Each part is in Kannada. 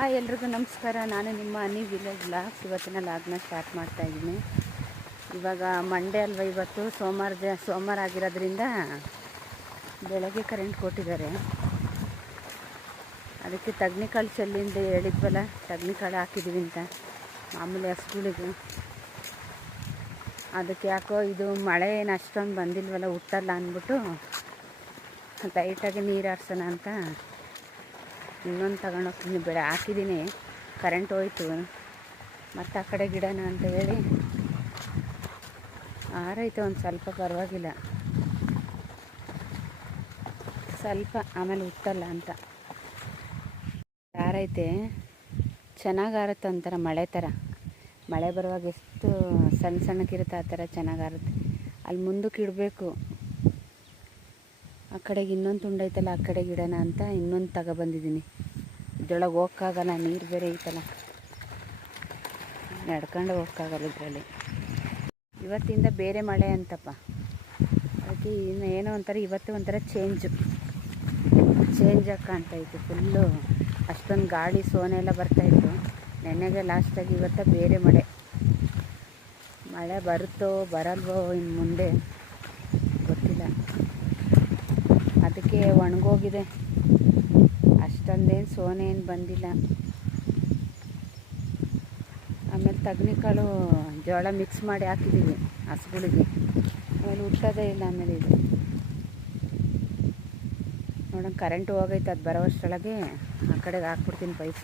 ಆ ಎಲ್ರಿಗೂ ನಮಸ್ಕಾರ. ನಾನು ನಿಮ್ಮ ಅನಿ ವಿಲೇಜ್ ಲಾಗ್ಸ್ ಇವತ್ತಿನ ಲಾಗ್ನ ಸ್ಟಾರ್ಟ್ ಮಾಡ್ತಾ ಇದ್ದೀನಿ. ಇವಾಗ ಮಂಡೇ ಅಲ್ವಾ ಇವತ್ತು? ಸೋಮವಾರ ಸೋಮವಾರ ಆಗಿರೋದ್ರಿಂದ ಬೆಳಗ್ಗೆ ಕರೆಂಟ್ ಕೊಟ್ಟಿದ್ದಾರೆ. ಅದಕ್ಕೆ ತಗ್ನಿಕಾಳು ಚೆಲ್ಲಿಂದ ಹೇಳಿದ್ವಲ್ಲ ತಗ್ನಿಕಾಳು ಹಾಕಿದ್ದೀವಿ ಅಂತ. ಮಾಮೂಲಿ ಹಸುಗಳಿಗೆ. ಅದಕ್ಕೆ ಯಾಕೋ ಇದು ಮಳೆ ಏನು ಅಷ್ಟೊಂದು ಬಂದಿಲ್ವಲ್ಲ, ಹುಟ್ಟಲ್ಲ ಅಂದ್ಬಿಟ್ಟು ಟೈಟಾಗಿ ನೀರು ಹಾರಿಸೋಣ ಅಂತ ಇನ್ನೊಂದು ತಗೊಂಡೋಗ್ತೀನಿ ಬೆಳೆ ಹಾಕಿದ್ದೀನಿ. ಕರೆಂಟ್ ಹೋಯ್ತು. ಮತ್ತು ಆ ಕಡೆ ಗಿಡನ ಅಂತ ಹೇಳಿ ಆರೈತೆ ಒಂದು ಸ್ವಲ್ಪ, ಪರವಾಗಿಲ್ಲ. ಸ್ವಲ್ಪ ಆಮೇಲೆ ಹುಟ್ಟಲ್ಲ ಅಂತ. ಆರೈತೆ. ಚೆನ್ನಾಗಿ ಆರುತ್ತೆ ಒಂಥರ ಮಳೆ ಥರ. ಮಳೆ ಬರುವಾಗ ಎಷ್ಟು ಸಣ್ಣ ಸಣ್ಣಕ್ಕಿರುತ್ತೆ ಆ ಥರ ಚೆನ್ನಾಗಿ ಆರುತ್ತೆ. ಅಲ್ಲಿ ಮುಂದಕ್ಕೆ ಇಡಬೇಕು. ಆ ಕಡೆಗೆ ಇನ್ನೊಂದು ತುಂಡೈತಲ್ಲ ಆ ಕಡೆ ಗಿಡನ ಅಂತ ಇನ್ನೊಂದು ತಗೊಬಂದಿದ್ದೀನಿ ಇದ್ರೊಳಗೆ ಹೋಗೋಕ್ಕಾಗಲ್ಲ, ನೀರು ಬೇರೆ ಐತಲ್ಲ. ನಡ್ಕೊಂಡು ಹೋಗೋಕ್ಕಾಗಲ್ಲ ಇದರಲ್ಲಿ. ಇವತ್ತಿಂದ ಬೇರೆ ಮಳೆ ಅಂತಪ್ಪ. ಅದಕ್ಕೆ ಇನ್ನು ಏನೋ ಒಂಥರ ಇವತ್ತು ಒಂಥರ ಚೇಂಜು ಚೇಂಜಾಗಿ ಕಾಣ್ತಾಯಿತ್ತು ಫುಲ್ಲು ಅಷ್ಟೊಂದು ಗಾಳಿ, ಸೋನೆ ಎಲ್ಲ ಬರ್ತಾಯಿತ್ತು ನೆನ್ನೆಗೆ ಲಾಸ್ಟಾಗಿ ಇವತ್ತ ಬೇರೆ ಮಳೆ. ಮಳೆ ಬರುತ್ತೋ ಬರಲ್ವೋ ಇನ್ನು ಮುಂದೆ. ಅದಕ್ಕೆ ಒಣಗೋಗಿದೆ. ಅಷ್ಟೊಂದೇನು ಸೋನೆ ಏನು ಬಂದಿಲ್ಲ. ಆಮೇಲೆ ತಗ್ನಿಕಾಳು ಜೋಳ ಮಿಕ್ಸ್ ಮಾಡಿ ಹಾಕಿದ್ದೀವಿ ಹಸುಗಳಿಗೆ. ಆಮೇಲೆ ಹುಟ್ಟೋದೇ ಇಲ್ಲ ಆಮೇಲೆ ಇದು. ನೋಡೋಣ ಕರೆಂಟ್ ಹೋಗೈತೆ ಅದು ಬರೋವಷ್ಟರೊಳಗೆ ಆ ಕಡೆಗೆ ಹಾಕ್ಬಿಡ್ತೀನಿ ಪೈಪ್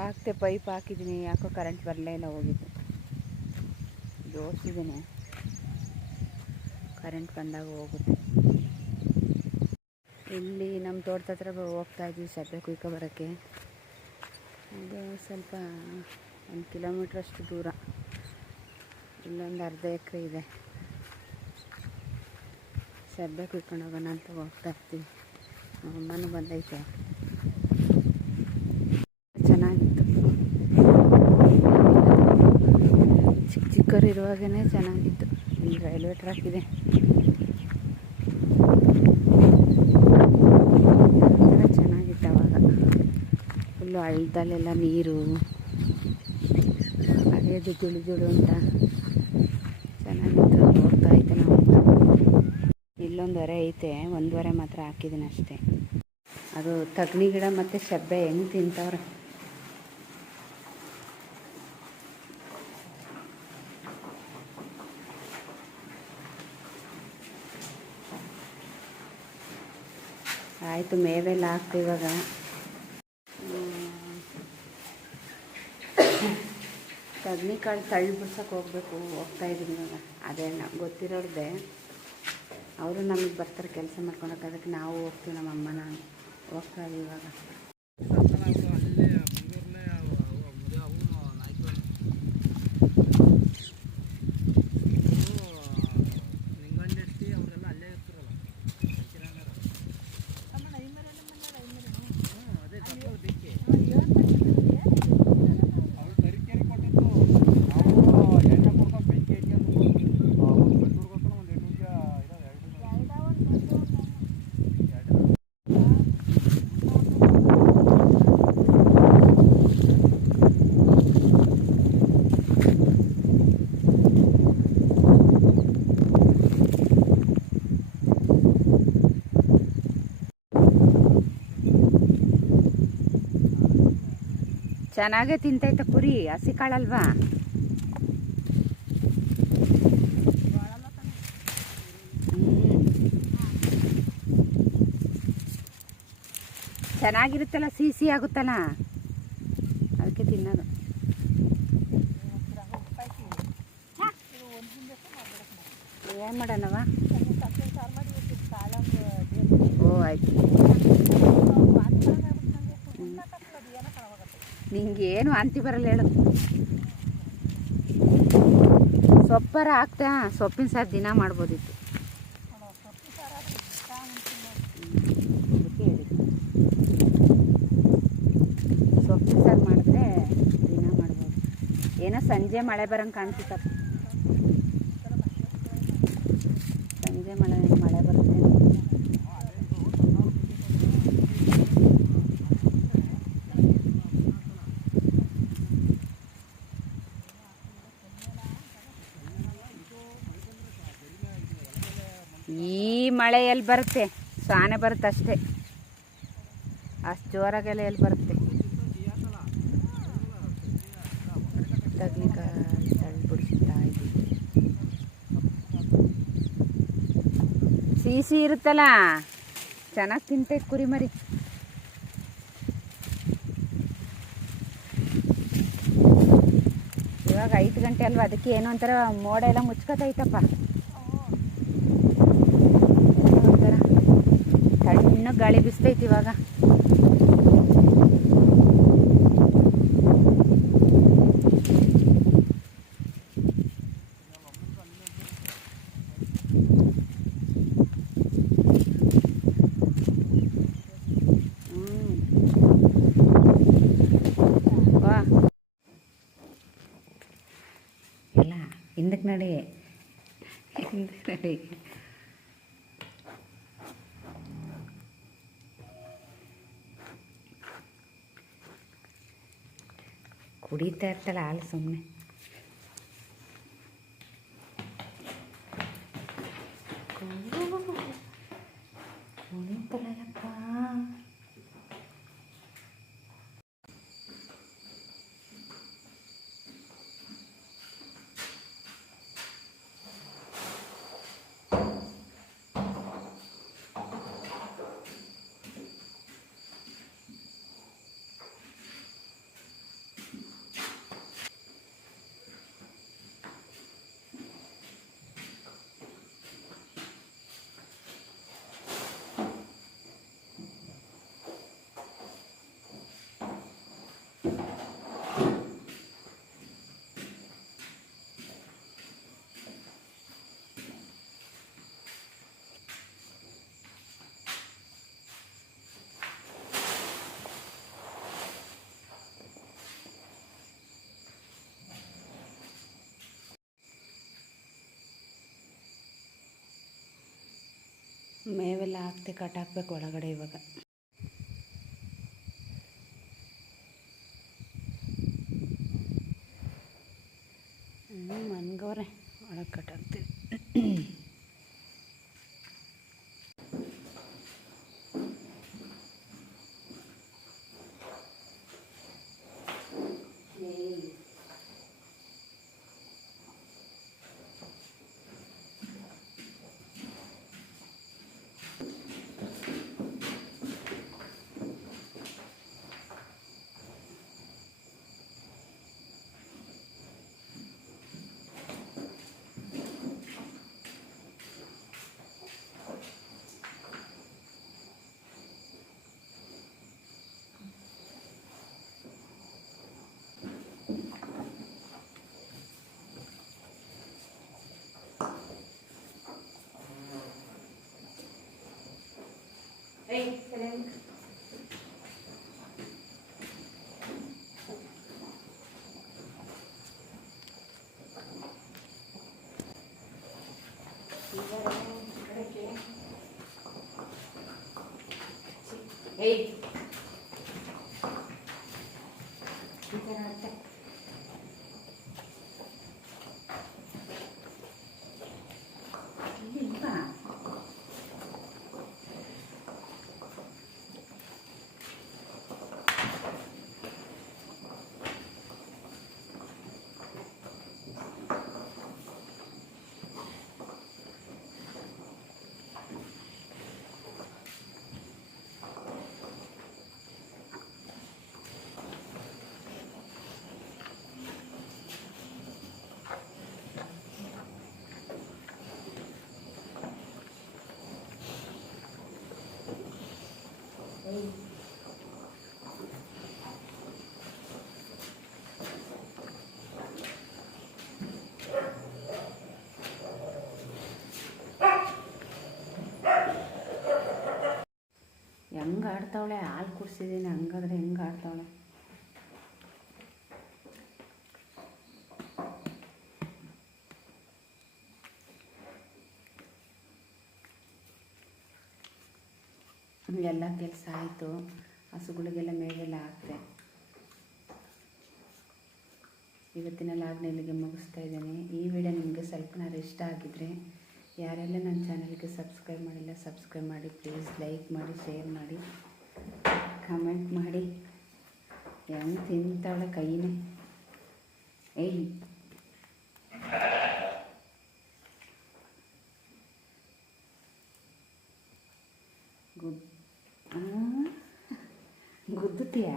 ಹಾಕ್ತೆ ಪೈಪ್ ಹಾಕಿದ್ದೀನಿ ಯಾಕೋ ಕರೆಂಟ್ ಬರಲೇ ಇಲ್ಲ ಹೋಗಿದ್ದು. ಜೋಡಿಸಿದ್ದೀನಿ ಕರೆಂಟ್ ಬಂದಾಗ ಹೋಗುತ್ತೆ. ಇಲ್ಲಿ ನಮ್ಮ ತೋಟದ ಹತ್ರ ಹೋಗ್ತಾ ಇದ್ವಿ ಸಬ್ಬೆ ಕುಯ್ಕೊ ಬರೋಕ್ಕೆ. ಅದು ಸ್ವಲ್ಪ ಒಂದು ಕಿಲೋಮೀಟ್ರ್ ಅಷ್ಟು ದೂರ. ಇಲ್ಲೊಂದು ಅರ್ಧ ಎಕರೆ ಇದೆ. ಸಬ್ಬೆ ಕುಯ್ಕೊಂಡು ಹೋಗೋಣ ಅಂತ ಹೋಗ್ತಾ ಇರ್ತೀವಿ. ಅಮ್ಮನೂ ಬಂದೈತೆ. ಚೆನ್ನಾಗಿತ್ತು. ಚಿಕ್ಕ ಚಿಕ್ಕವ್ರು ಇರುವಾಗನೇ ಚೆನ್ನಾಗಿತ್ತು. ಇಲ್ಲಿ ರೈಲ್ವೆ ಟ್ರ್ಯಾಕ್ ಇದೆ ಒಂಥರ ಚೆನ್ನಾಗಿತ್ತು ಅವಾಗ ಫುಲ್ಲು ಹಳ್ಳದಲ್ಲೆಲ್ಲ ನೀರು. ಹರಿಯೋದು ಜುಳು ಜುಳು ಅಂತ ಚೆನ್ನಾಗಿತ್ತು ನೋಡ್ತಾ ಇದ್ದೆ ನಾವು. ಇಲ್ಲೊಂದು ಹೊರೆ ಐತೆ, ಒಂದುವರೆ ಮಾತ್ರ ಹಾಕಿದ್ದೀನಿ ಅಷ್ಟೇ. ಅದು ತಗ್ನಿ ಗಿಡ ಮತ್ತು ಶಬ್ಬೆ ಹೆಂಗೆ ತಿಂತವ್ರೆ? ಆಯಿತು, ಮೇವೆಲ್ಲ ಹಾಕ್ತು ಇವಾಗ. ತಗ್ನಿ ಕಾಳು ತಳ್ಳಿ ಬಿಡ್ಸೋಕೆ ಹೋಗ್ಬೇಕು, ಹೋಗ್ತಾ ಇದ್ದೀನಿ ಇವಾಗ. ಅದೇ ನಮ್ಗೆ ಗೊತ್ತಿರೋರ್ದೆ, ಅವರು ನಮಗೆ ಬರ್ತಾರೆ, ಕೆಲಸ ಮಾಡ್ಕೊಳಕ್ಕೆ ಅದಕ್ಕೆ ನಾವು ಹೋಗ್ತೀವಿ ನಮ್ಮ ಅಮ್ಮ ನಾನು ಹೋಗ್ತಾ ಇದ್ದೀವಿ ಇವಾಗ. ಚೆನ್ನಾಗೇ ತಿಂತೈತೆ ಕುರಿ ಹಸಿ ಕಾಳಲ್ವಾ. ಚೆನ್ನಾಗಿರುತ್ತಲ್ಲ ಸಿಹಿ ಸಿಹಿ ಆಗುತ್ತಲ್ಲ? ಅದಕ್ಕೆ ತಿನ್ನೋದು. ಏನು ಮಾಡೋಣವ ಓ, ಆಯ್ತು. ನಿಂಗೆ ಏನು ಅಂತಿ ಬರಲ್ಲ ಹೇಳು. ಸೊಪ್ಪರ ಹಾಕ್ತಾ ಸೊಪ್ಪಿನ ಸಾರು ದಿನ ಮಾಡ್ಬೋದಿತ್ತು. ಸೊಪ್ಪಿನ ಸಾರು ಮಾಡಿದ್ರೆ ದಿನ ಮಾಡ್ಬೋದು. ಏನೋ ಸಂಜೆ ಮಳೆ ಬರಂಗೆ ಕಾಣ್ತಿತ್ತಪ್ಪ ಸಂಜೆ ಮಳೆ ಮಳೆ ಬರುತ್ತೆ ಮಳೆ ಎಲ್ಲಿ ಬರುತ್ತೆ. ಆನೆ ಬರುತ್ತೆ ಅಷ್ಟೇ. ಅಷ್ಟು ಜೋರಾಗೆಲ್ಲ ಎಲ್ಲಿ ಬರುತ್ತೆ? ಸಿಸಿ ಸಿಹಿ ಇರುತ್ತಲ್ಲ? ಚೆನ್ನಾಗಿ ತಿಂತೈತೆ ಕುರಿಮರಿ. ಇವಾಗ ಐದು ಗಂಟೆ ಅಲ್ವಾ? ಅದಕ್ಕೆ ಏನೋ ಒಂಥರ ಮೋಡ ಎಲ್ಲ ಮುಚ್ಕೋತೈತಪ್ಪ ಒಂಥರ ತಣ್ಣಗೆ ಗಾಳಿ ಬಿಸ್ತೈತಿ ಇವಾಗ. ಹಿಂದಕ್ಕೆ ನಡಿ. ಹಿಂದಕ್ಕೆ ನಡಿ. ಕುಡಿತಾ ಇರ್ತಲ್ಲ ಹಾಲು ಸುಮ್ಮನೆ ಮೇವೆಲ್ಲ ಹಾಕ್ತೆ ಕಟ್ಟಾಕ್ಬೇಕು ಒಳಗಡೆ ಇವಾಗ ಹ್ಞೂ ಮನ್ಗವ್ರೆ ಒಳಗೆ ಕಟ್ಟಾಕ್ತೀವಿ ಏಯ್ ಈ ಥರ ಆಡ್ತೆ. ಇಲ್ಲಿ ಇಲ್ವಾ? ಹೆಂಗೆ ಆಡ್ತಾವಳೆ, ಹಾಲು ಕುಡ್ಸಿದ್ದೀನಿ ಹಂಗಾದ್ರೆ ಹೆಂಗೆ ಆಡ್ತಾವಳೆ? ಎಲ್ಲ ಕೆಲಸ ಆಯಿತು, ಹಸುಗಳಿಗೆಲ್ಲ ಮೇವೆಲ್ಲ ಹಾಕ್ತೆ ಇವತ್ತಿನ ಲಾಗ್ನ ಇಲ್ಲಿಗೆ ಮುಗಿಸ್ತಾ ಇದ್ದೀನಿ. ಈ ವಿಡಿಯೋ ನಿಮಗೆ ಸ್ವಲ್ಪನಾರು ಇಷ್ಟ ಆಗಿದ್ರೆ, ಯಾರೆಲ್ಲ ನನ್ನ ಚಾನಲ್ಗೆ ಸಬ್ಸ್ಕ್ರೈಬ್ ಮಾಡಿಲ್ಲ, ಸಬ್ಸ್ಕ್ರೈಬ್ ಮಾಡಿ, ಪ್ಲೀಸ್ ಲೈಕ್ ಮಾಡಿ, ಶೇರ್ ಮಾಡಿ. ಕಮೆಂಟ್ ಮಾಡಿ. ಹೆಂಗೆ ತಿಂತಾಳೆ ಕೈನೇ? ಏಯ್. ಗುದ್? ಗುದ್ದುತ್ತೀಯಾ